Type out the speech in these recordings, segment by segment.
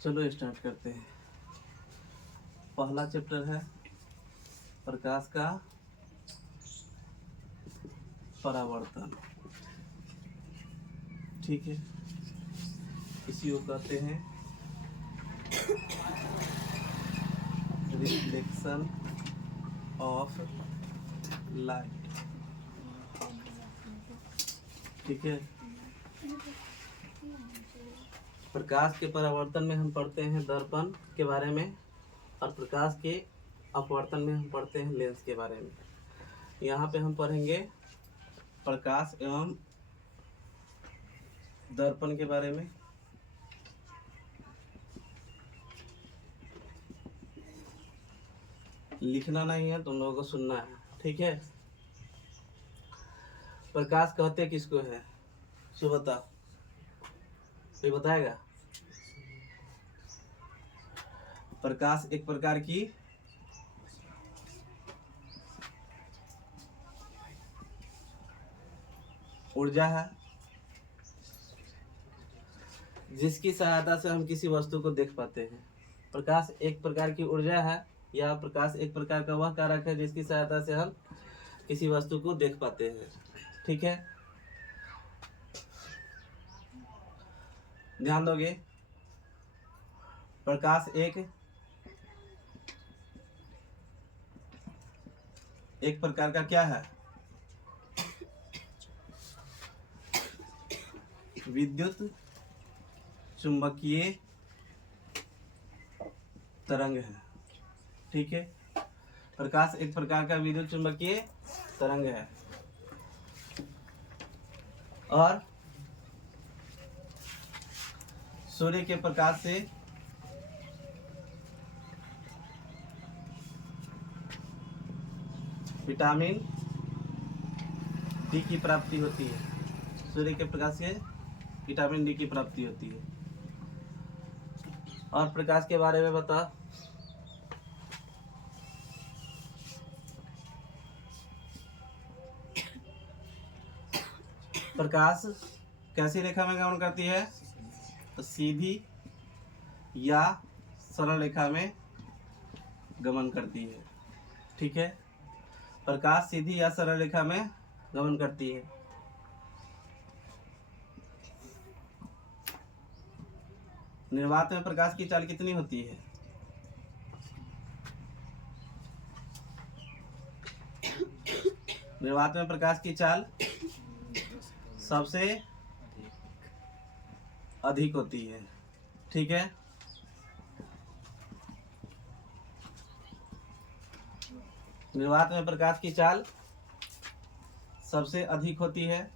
चलो स्टार्ट करते हैं। पहला चैप्टर है प्रकाश का परावर्तन। ठीक है, इसी को कहते हैं रिफ्लेक्शन ऑफ लाइट। ठीक है, प्रकाश के परावर्तन में हम पढ़ते हैं दर्पण के बारे में, और प्रकाश के अपवर्तन में हम पढ़ते हैं लेंस के बारे में। यहाँ पे हम पढ़ेंगे प्रकाश एवं दर्पण के बारे में। लिखना नहीं है, तुम लोगों को सुनना है। ठीक है, प्रकाश कहते किसको है? सो बता, कोई बताएगा? प्रकाश एक प्रकार की ऊर्जा है जिसकी सहायता से हम किसी वस्तु को देख पाते हैं। प्रकाश एक प्रकार की ऊर्जा है, या प्रकाश एक प्रकार का वह कारक है जिसकी सहायता से हम किसी वस्तु को देख पाते हैं। ठीक है, ध्यान दोगे। प्रकाश एक प्रकार का क्या है? विद्युत चुंबकीय तरंग है। ठीक है, प्रकाश एक प्रकार का विद्युत चुंबकीय तरंग है, और सूर्य के प्रकाश से विटामिन डी की प्राप्ति होती है। सूर्य के प्रकाश से विटामिन डी की प्राप्ति होती है। और प्रकाश के बारे में बता। प्रकाश कैसी रेखा में गमन करती है? तो सीधी या सरल रेखा में गमन करती है। ठीक है, प्रकाश सीधी या सरल रेखा में गमन करती है। निर्वात में प्रकाश की चाल कितनी होती है? निर्वात में प्रकाश की चाल सबसे अधिक होती है। ठीक है, निर्वात में प्रकाश की चाल सबसे अधिक होती है,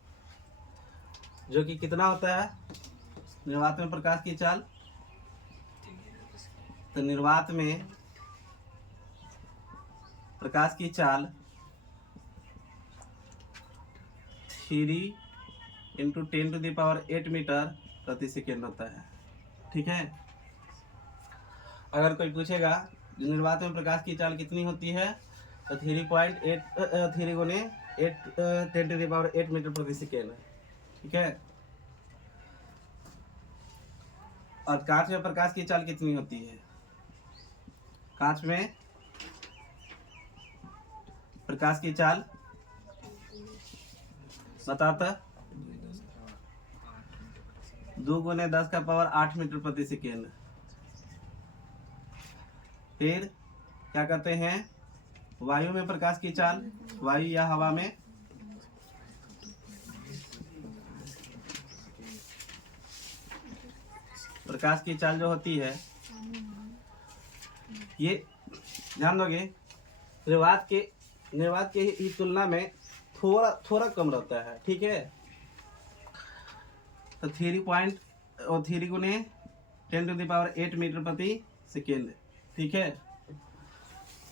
जो कि कितना होता है निर्वात में प्रकाश की चाल? तो निर्वात में प्रकाश की चाल 3 × 10⁸ मीटर प्रति सेकेंड होता है। ठीक है, अगर कोई पूछेगा निर्वात में प्रकाश की चाल कितनी होती है, तो 3 × 10⁸ मीटर प्रति सेकेंड। ठीक है, और कांच में प्रकाश की चाल कितनी होती है? कांच में प्रकाश की चाल बताता 2 × 10⁸ मीटर प्रति सेकेंड। फिर क्या कहते हैं? वायु में प्रकाश की चाल, वायु या हवा में प्रकाश की चाल जो होती है, ये ध्यान दोगे, निर्वात के ही तुलना में थोड़ा कम रहता है। ठीक है, तो 3 × 10⁸ मीटर प्रति सेकेंड। ठीक है,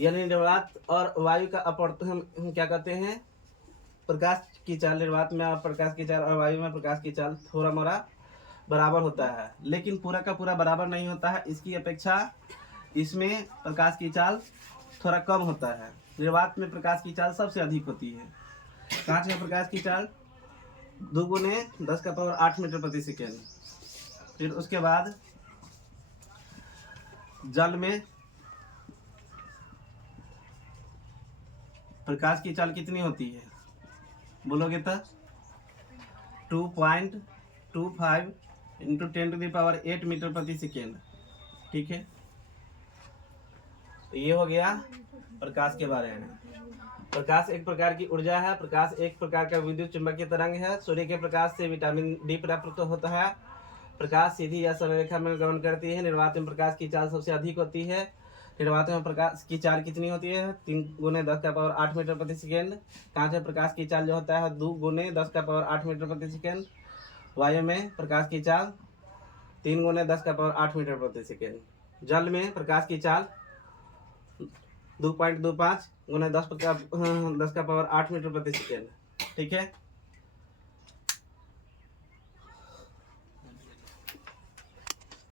यानी निर्वात और वायु का अपवर्तन हम क्या कहते हैं? प्रकाश की चाल निर्वात में प्रकाश की चाल और वायु में प्रकाश की चाल थोड़ा मोड़ा बराबर होता है, लेकिन पूरा का पूरा बराबर नहीं होता है। इसकी अपेक्षा इसमें प्रकाश की चाल थोड़ा कम होता है। निर्वात में प्रकाश की चाल सबसे अधिक होती है। कांच में प्रकाश की चाल 2 × 10⁸ मीटर प्रति सेकेंड। फिर उसके बाद जल में प्रकाश की चाल कितनी होती है? बोलोगे तो 2.25 इंटू 10⁸ मीटर प्रति सेकेंड। ठीक है, तो ये हो गया प्रकाश के बारे में। प्रकाश एक प्रकार की ऊर्जा है। प्रकाश एक प्रकार का विद्युत चुंबकीय तरंग है। सूर्य के प्रकाश से विटामिन डी प्राप्त होता है। प्रकाश सीधी या सरल रेखा में गमन करती है। निर्वात में प्रकाश की चाल सबसे अधिक होती है। निर्वात में प्रकाश की चाल कितनी होती है? 3 × 10⁸ मीटर प्रति सेकेंड। कांच में प्रकाश की चाल जो होता है 2 × 10⁸ मीटर प्रति सेकेंड। वायु में प्रकाश की चाल 3 × 10⁸ मीटर प्रति सेकेंड। जल में प्रकाश की चाल 2.25 × 10⁸ मीटर प्रति सेकेंड। ठीक है।